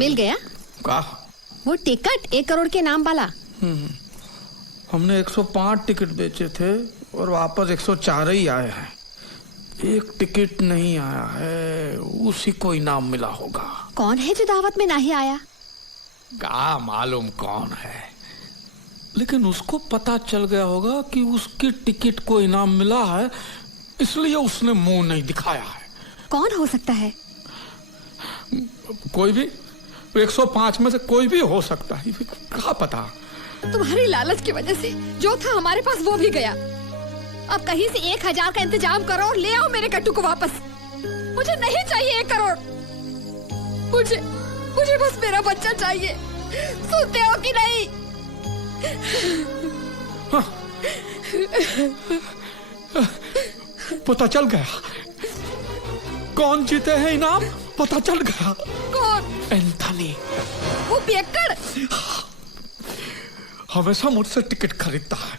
मिल गया का? वो टिकट 1 करोड़ के नाम वाला। हमने 105 टिकट बेचे थे और वापस 104 ही आए हैं। एक टिकट नहीं आया है, उसी को इनाम मिला होगा। कौन है जो दावत में नहीं आया? का मालूम कौन है, लेकिन उसको पता चल गया होगा कि उसकी टिकट को इनाम मिला है, इसलिए उसने मुंह नहीं दिखाया है। कौन हो सकता है? कोई भी, 105 में से कोई भी हो सकता है, क्या पता। तुम्हारी लालच की वजह से जो था हमारे पास वो भी गया। अब कहीं से 1000 का इंतजाम करो और ले आओ मेरे कट्टू को वापस। मुझे नहीं चाहिए 1 करोड़। मुझे बस मेरा बच्चा चाहिए। सुनते हो कि नहीं? हाँ। पता चल गया कौन जीते हैं इनाम। पता चल गया। कौन? एंथनी। वो पियक्कड़ हमेशा मुझसे टिकट खरीदता है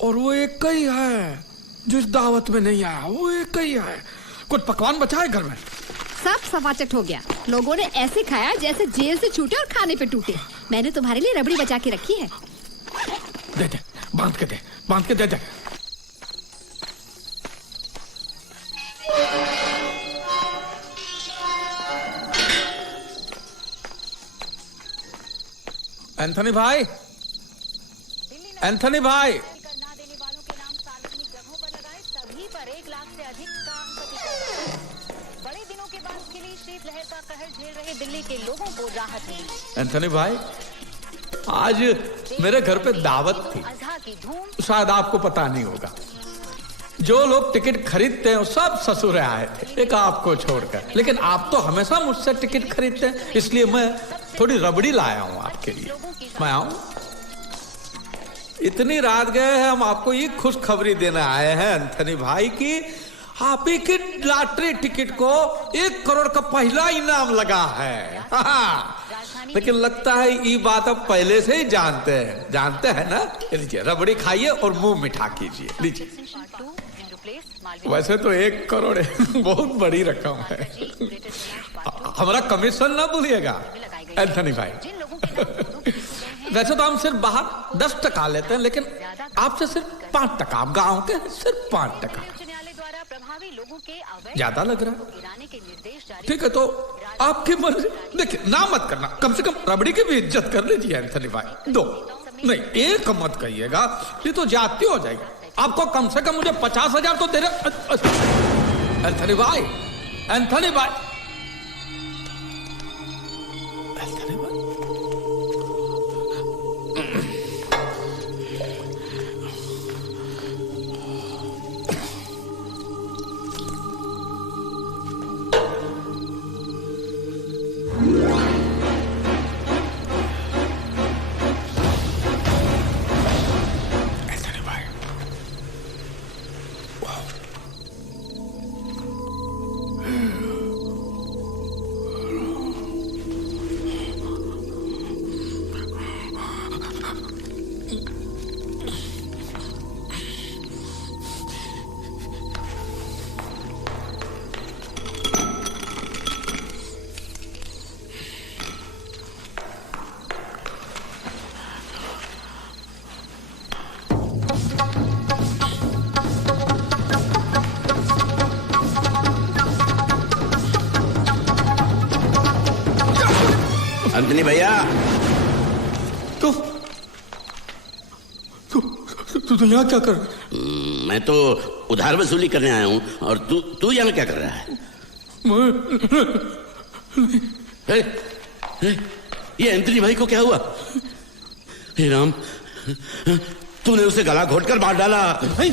और वो एक ही है जो इस दावत में नहीं आया। वो एक ही है। कुछ पकवान बचा है घर में? सब सवाचट हो गया। लोगों ने ऐसे खाया जैसे जेल से छूटे और खाने पे टूटे। मैंने तुम्हारे लिए रबड़ी बचा के रखी है। दे दे, बांध के दे दे। एंथनी भाई, एंथनी भाई, ना देने वालों के नाम सार्वजनिक जगहों पर लगाए, सभी पर 1 लाख से अधिक का अंक। बड़े दिनों के बाद खिली शीतलहर का कहर झेल रहे दिल्ली के लोगों को राहत मिली। एंथनी भाई, आज मेरे घर पे दावत थी। अज़हा की धूम। शायद आपको पता नहीं होगा। जो लोग टिकट खरीदते हैं वो सब ससुर आए थे, एक आपको छोड़कर। लेकिन आप तो हमेशा मुझसे टिकट खरीदते हैं, इसलिए मैं थोड़ी रबड़ी लाया हूं आपके लिए। मैं आऊं? इतनी रात गए हैं, हम आपको ये खुशखबरी देने आए हैं एंथनी भाई की आप ही की लॉटरी टिकट को 1 करोड़ का पहला इनाम लगा है। लेकिन लगता है ये बात अब पहले से ही जानते हैं ना। लीजिए रबड़ी खाइए और मुंह मिठा कीजिए। लीजिए। वैसे तो 1 करोड़ बहुत बड़ी रकम है। हमारा कमीशन ना भूलिएगा एंथनी भाई। वैसे तो हम सिर्फ बाहर 10 टका लेते हैं, लेकिन आपसे सिर्फ 5 टका। आप गाँव के सिर्फ 5 टका। ज्यादा लग रहा है? ठीक है, तो आपकी मर्जी। देखिए, ना मत करना, कम से कम रबड़ी की भी इज्जत कर लीजिए एंथनी भाई। 2 नहीं, 1 मत कहिएगा, ये तो जाती हो जाएगी। आपको कम से कम मुझे 50,000 तो दे रहे एंथनी भाई। एंथनी भाई, एंथनी भाई, अंजनी भैया, तू यहाँ क्या कर? मैं तो उधार वसूली करने आया हूँ, और तू यहाँ क्या कर रहा है? ये एंथनी भाई को क्या हुआ? हे राम, तूने उसे गला घोटकर मार डाला। नहीं।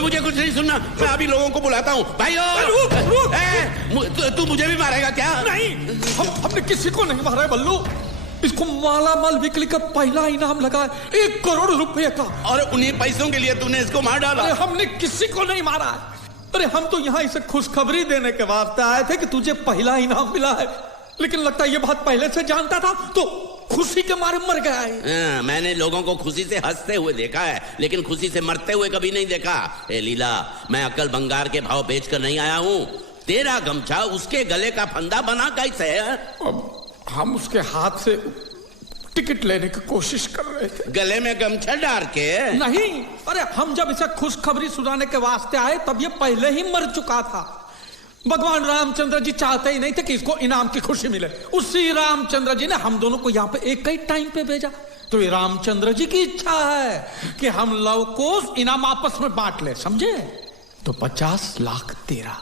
मुझे कुछ नहीं सुनना, मैं अभी लोगों को बुलाता हूँ। भाइयों, तू मुझे भी मारेगा क्या? नहीं, हमने किसी को नहीं मारा है बल्लू। इसको माला माल बिक्री का पहला इनाम लगा है 1 करोड़ रुपए का। और उन्हीं पैसों के लिए तूने इसको मार डाला? अरे हमने किसी को नहीं मारा। अरे हम तो यहाँ इसे खुशखबरी देने के वास्ते आए थे कि तुझे पहला इनाम मिला है, लेकिन लगता है ये बात पहले से जानता था तो खुशी के मारे मर गया है। मैंने लोगों को खुशी से हंसते हुए देखा है, लेकिन खुशी से मरते हुए कभी नहीं देखा। ए लीला, मैं अक्ल भंगार के भाव बेचकर नहीं आया हूँ। तेरा गमछा उसके गले का फंदा बना कैसे है? अब हम उसके हाथ से टिकट लेने की कोशिश कर रहे थे। गले में गमछा डाल के? नहीं, अरे हम जब इसे खुशखबरी सुनाने के वास्ते आए तब ये पहले ही मर चुका था। भगवान रामचंद्र जी चाहते ही नहीं थे कि इसको इनाम की खुशी मिले। उसी रामचंद्र जी ने हम दोनों को यहाँ पे एक ही टाइम पे भेजा। तो ये रामचंद्र जी की इच्छा है कि हम लव को इनाम आपस में बांट ले, समझे? तो 50 लाख तेरा,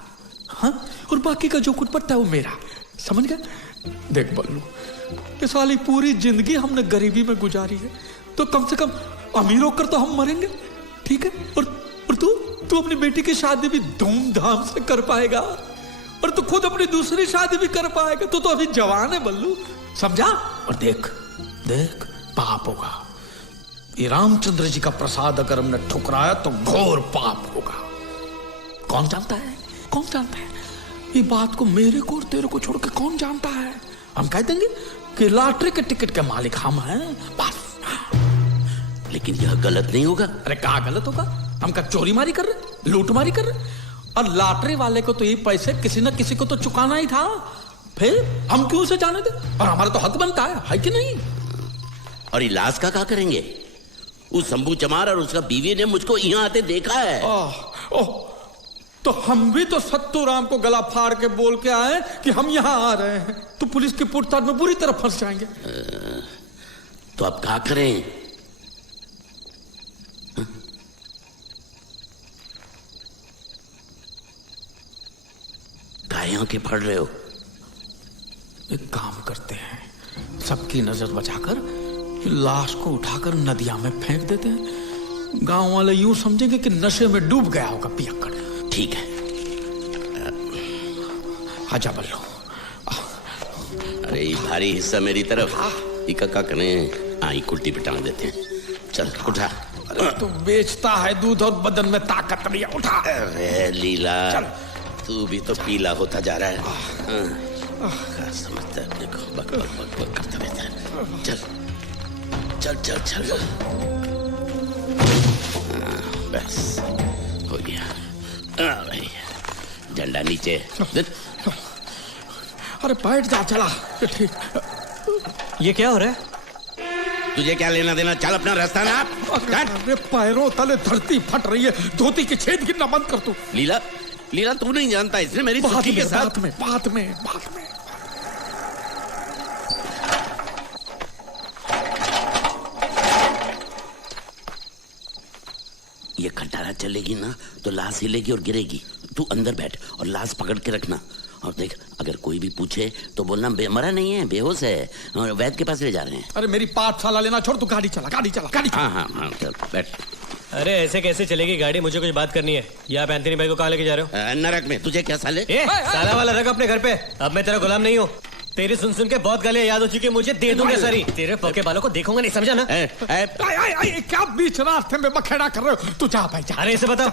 हाँ, और बाकी का जो कुछ बचता है वो मेरा, समझ गया? देख बल्लू, ये साली पूरी जिंदगी हमने गरीबी में गुजारी है, तो कम से कम अमीर होकर तो हम मरेंगे, ठीक है? और तू अपनी बेटी की शादी भी धूमधाम से कर पाएगा, और तू खुद अपनी दूसरी शादी भी कर पाएगा। तू तो अभी जवान है बल्लू, समझा? और देख देख, पाप होगा। ये रामचंद्र जी का प्रसाद अगर हमने ठुकराया तो घोर पाप होगा। कौन जानता है, कौन जानता है? ये बात को मेरे को और तेरे को छोड़ के कौन जानता है? हम कह देंगे कि लॉटरी के टिकट के मालिक हम हैं, बस। लेकिन यह गलत नहीं होगा? अरे कहाँ गलत होगा? हम क्या चोरी मारी कर रहे, लूट मारी कर रहे? और लॉटरी वाले को तो ये पैसे किसी न किसी को तो चुकाना ही था, फिर हम क्यों उसे जाने दे? और हमारा तो हक बनता है कि नहीं? और इलाज का क्या करेंगे? उस शंभू चमार और उसका बीवी ने मुझको यहाँ आते देखा है। तो हम भी तो सत्तू राम को गला फाड़ के बोल के आए कि हम यहाँ आ रहे हैं, तो पुलिस की पूछताछ में बुरी तरह फंस जाएंगे। तो अब क्या करें? काय आंखें फाड़ रहे हो? एक काम करते हैं, सबकी नजर बचाकर लाश को उठाकर नदिया में फेंक देते हैं। गांव वाले यूं समझेंगे कि नशे में डूब गया होगा पियक्कड़। ठीक है। आजा बल्लू। अरे भारी हिस्सा मेरी तरफ, इका करें, आई कुल्टी पे टांग देते हैं। चल उठा। अरे तू बेचता है दूध और बदन में ताकत नहीं है, उठा। अरे लीला, तू भी तो पीला होता जा रहा है। समझता है अपने को, बक बक बक बक करता रहता है। चल चल चल चल, बस हो गया। भाई झंडा नीचे। अरे बैठ जा, चला। ठीक। ये क्या हो रहा है? तुझे क्या लेना देना? चल अपना रास्ता ना। अरे पैरों तले धरती फट रही है, धोती की छेद गिरना बंद कर तू। लीला, लीला तू नहीं जानता, इसने मेरी सुखी के साथ। बात में ये खटारा चलेगी ना तो लाश हिलेगी और गिरेगी। तू अंदर बैठ और लाश पकड़ के रखना। और देख, अगर कोई भी पूछे तो बोलना मरा नहीं है, बेहोश है, और वैद्य के पास ले जा रहे हैं। अरे मेरी पाठशाला लेना छोड़, तू गाड़ी चला, गाड़ी चला, गाड़ी चला। हाँ चल बैठ। अरे ऐसे कैसे चलेगी गाड़ी? मुझे कुछ बात करनी है। या आप एंथनी भाई को कहाँ लेके जा रहे हो? नरक में। तुझे क्या साले? साला वाला रख अपने घर पे। अब मैं तेरा गुलाम नहीं हूँ। तेरी सुन सुन के बहुत गालियां याद हो चुकी है मुझे, दे दूंगा सारी। तेरे पके बालों को देखूंगा नहीं, समझा ना? क्या बीच रास्ते में बखेड़ा कर रहे हो? तू जा भाई जा। अरे इसे बताओ।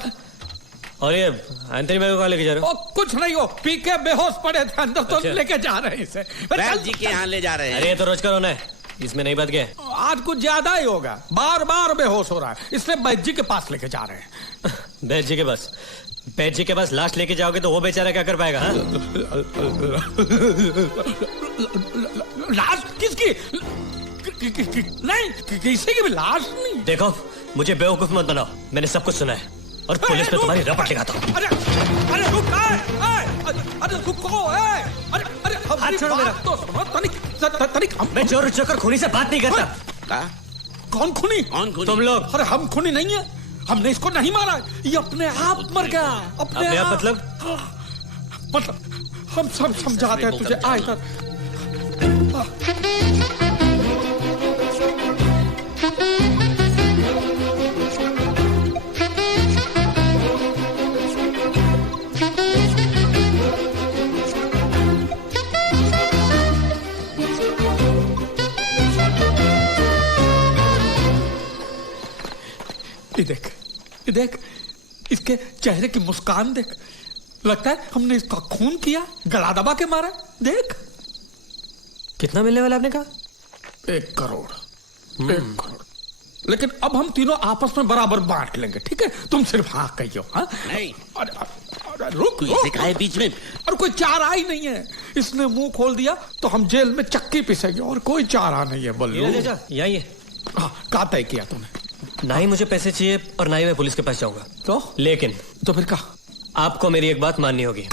और ये एंथनी भाई को कहाँ लेके जा रहे हो? कुछ नहीं हो, पी के बेहोश पड़े थे अंदर, तो अच्छा। लेके जा रहे हैं इसे। वैद्य जी के यहाँ ले जा रहे हैं। अरे ये तो रोज का रोना है, इसमें नहीं बात क्या है? आज कुछ ज्यादा ही होगा, बार बार बेहोश हो रहा है, इसलिए वैद्य जी के पास लेके जा रहे हैं। वैद्य जी के पास? वैद्य जी के पास लाश लेके जाओगे तो वो बेचारा क्या कर पाएगा? लाश किसकी? नहीं, किसी की भी लाश नहीं। देखो, मुझे बेवकूफ मत बनाओ, मैंने सब कुछ सुना है और पुलिस पे तुम्हारी रपट लगाता हूँ। अरे रुक, अरे रुको, अरे हाथ छोड़ो मेरा। तो सुनो, तनिक मैं चोर चक्कर खूनी से बात नहीं करता। कौन खूनी? तुम लोग। अरे हम खूनी नहीं है, हमने इसको नहीं मारा, ये अपने आप मर गया। अपने आप मतलब हम सब समझाते हैं तुझे। आ इधर। देख, इसके चेहरे की मुस्कान देख, लगता है हमने इसका खून किया, गला दबा के मारा। देख। कितना मिलने वाला आपने कहा? 1 करोड़। 1 करोड़। लेकिन अब हम तीनों आपस में बराबर बांट लेंगे, ठीक है? तुम सिर्फ हाँ कहियो। हाँ नहीं। अरे रुक, इसे काहे बीच में? कोई चारा ही नहीं है। इसने मुंह खोल दिया तो हम जेल में चक्की पिसेंगे और कोई चारा नहीं है बल्लू। यही है। क्या तय किया तूने? ना ही मुझे पैसे चाहिए और ना ही मैं पुलिस के पास जाऊंगा। लेकिन तो फिर क्या? आपको मेरी एक बात माननी होगी।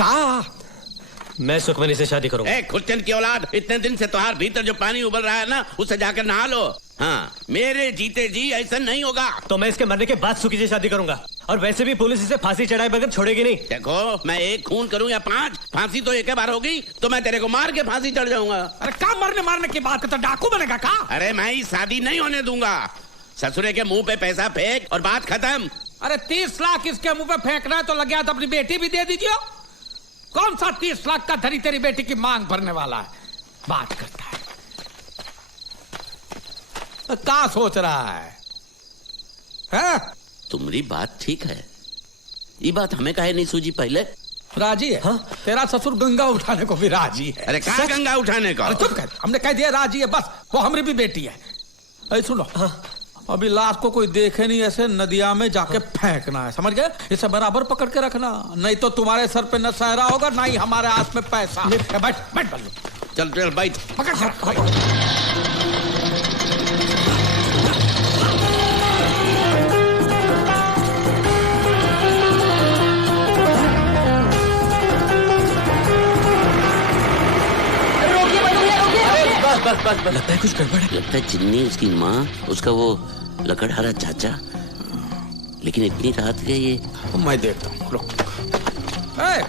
मैं सुखमनी से शादी करूंगा। खुर्चन की औलाद, इतने दिन से तुम्हारे भीतर जो पानी उबल रहा है ना, उसे जाकर नहा लो। हाँ, मेरे जीते जी ऐसा नहीं होगा। तो मैं इसके मरने के बाद सुखी से शादी करूंगा। और वैसे भी पुलिस इसे फांसी चढ़ाए बगैर छोड़ेगी नहीं। देखो, मैं एक खून करूं या 5, फांसी तो एक बार होगी तो मैं तेरे को मार के फांसी चढ़ जाऊंगा। अरे क्या मारने की बात करता, डाकू बनेगा क्या? अरे मैं ही शादी नहीं होने दूंगा। ससुरे के मुंह पे पैसा फेंक और बात खत्म। अरे 30 लाख इसके मुंह पे फेंकना है तो लग गया तो अपनी बेटी भी दे दीजिए। कौन सा 30 लाख का धरी तेरी बेटी की मांग भरने वाला है? बात करता है। क्या सोच रहा है? तुम्हारी बात ठीक है, ये बात हमें काहे नहीं सूझी पहले? राजी है। हाँ? तेरा ससुर गंगा उठाने को भी राजी है। अरे कहाँ गंगा उठाने का? चुप कर, हमने कह दिया राजी है, बस वो हमारी भी बेटी है। अरे सुनो, हाँ? अभी लाश को कोई देखे नहीं, ऐसे नदिया में जाके फेंकना है, समझ गए? इसे बराबर पकड़ के रखना, नहीं तो तुम्हारे सर पे न सहरा होगा ना ही हमारे हाथ में पैसा। बैठ बैठ बल्लू, चल चल बैठ, पकड़। बस लगता है कुछ गड़बड़ है। लगता है चिन्नी, उसकी माँ, उसका वो लकड़हारा चाचा। लेकिन इतनी रात के ये मैं देखता हूँ।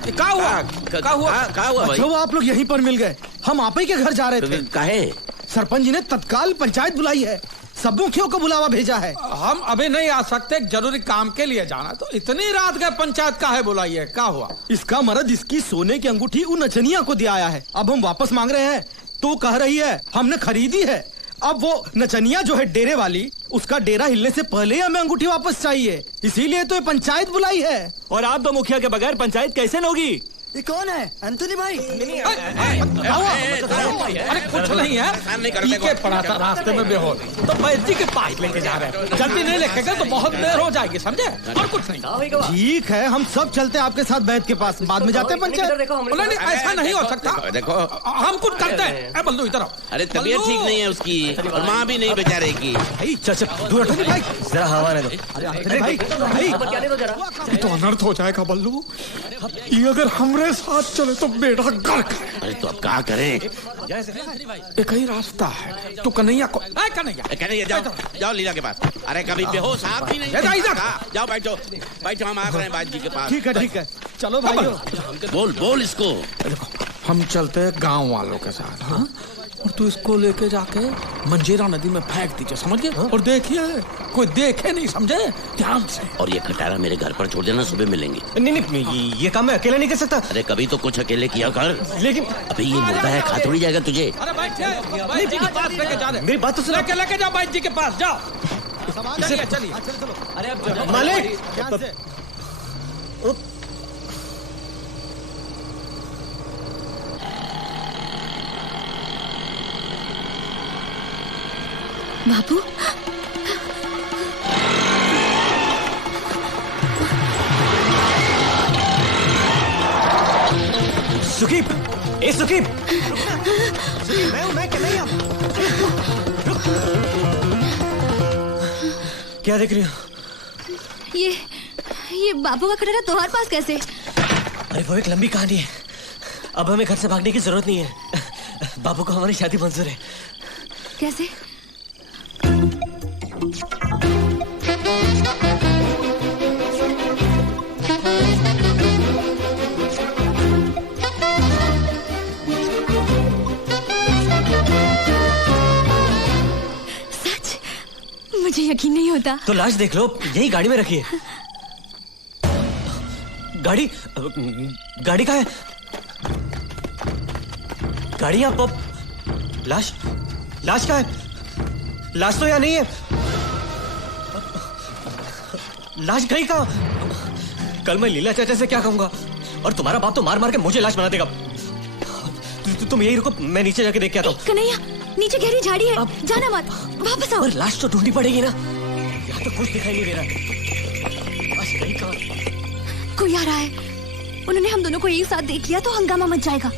क्या हुआ भाई? वो आप लोग यहीं पर मिल गए। हम आप ही के घर जा रहे थे। काहे? सरपंच जी ने तत्काल पंचायत बुलाई है, सब मुखियों को बुलावा भेजा है। हम अभी नहीं आ सकते, जरूरी काम के लिए जाना। तो इतनी रात गए पंचायत काहे बुलाई है? क्या हुआ? इसका मर्द इसकी सोने की अंगूठी उन नचनिया को दिया आया है। अब हम वापस मांग रहे हैं तो कह रही है हमने खरीदी है। अब वो नचनिया जो है डेरे वाली, उसका डेरा हिलने से पहले ही हमें अंगूठी वापस चाहिए, इसीलिए तो ये पंचायत बुलाई है। और आप दो मुखिया के बगैर पंचायत कैसे न होगी? ये कौन है? एंथनी भाई? अरे कुछ नहीं है, पीके पड़ा था रास्ते में बेहोश, तो वैद्य जी के पास लेके जा रहे हैं। जल्दी नहीं लेके गए तो बहुत देर हो जाएगी, समझे? और कुछ नहीं। ठीक है, हम सब चलते हैं आपके साथ वैद्य के पास, बाद में जाते हैं पंचायत। नहीं, ऐसा नहीं हो सकता। देखो, हम कुछ करते हैं। बल्लू इधर आओ। अरे तबीयत ठीक नहीं है उसकी और माँ भी नहीं बेचारे की। भाई जरा हवा ने दो। तो अनर्थ हो जाएगा बल्लू, ये अगर हमरे साथ चले तो बेटा गर्क है। अरे तो अब क्या करें? एक ही रास्ता है, तो कन्हैया को कन्हैया जाओ लीला के पास। अरे कभी बेहोश आप भी नहीं। जाओ बैठो, हम आ रहे हैं बाजी के पास। ठीक है, चलो भाई। बोल इसको। देखो, हम चलते हैं गांव वालों के साथ, हाँ? और तू इसको लेके जाके मंजीरा नदी में फेंक दीजिए, समझ गए? और देखिए कोई देखे नहीं, समझे? ध्यान से। और ये खटारा मेरे घर पर छोड़ देना, सुबह मिलेंगे। नहीं, ये काम मैं अकेला नहीं कर सकता। अरे कभी तो कुछ अकेले किया कर। लेकिन अभी ये मुर्दा है, खा थोड़ी जाएगा तुझे। अरे भाई जी के पास लेके जा रहे। मेरी बात तो सुनो। लेके जाओ भाई जी के पास, जाओ। चलिए। अरे अब मालिक, बाबू, सुखीप, ए सुखीप, मैं क्या देख रही हो? ये बाबू का खटारा तुम्हारे पास कैसे? अरे वो एक लंबी कहानी है। अब हमें घर से भागने की जरूरत नहीं है। बाबू को हमारी शादी मंजूर है। कैसे? सच? मुझे यकीन नहीं होता। तो लाश देख लो, यही गाड़ी में रखी है। गाड़ी कहाँ है? गाड़ी यहाँ पर। लाश कहाँ है? लाश तो यहाँ नहीं है। लाश गई कहाँ? कल मैं लीला चाचा से क्या कहूंगा? और तुम्हारा बाप तो मार मार के मुझे लाश बना देगा। तुम यही रुको, मैं नीचे जाके देख के आता हूँ। कन्हैया, नीचे गहरी झाड़ी है, जाना मत, वापस आओ। और लाश तो ढूंढनी पड़ेगी ना, यहाँ तो कुछ दिखाई नहीं दे रहा। लाश गई कहाँ? कोई आ रहा है। उन्होंने हम दोनों को एक साथ देख लिया तो हंगामा मच जाएगा।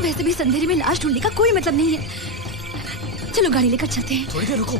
वैसे भी संधेरे में लाश ढूंढने का कोई मतलब नहीं है। चलो गाड़ी लेकर चलते हैं। थोड़ी देर रुको।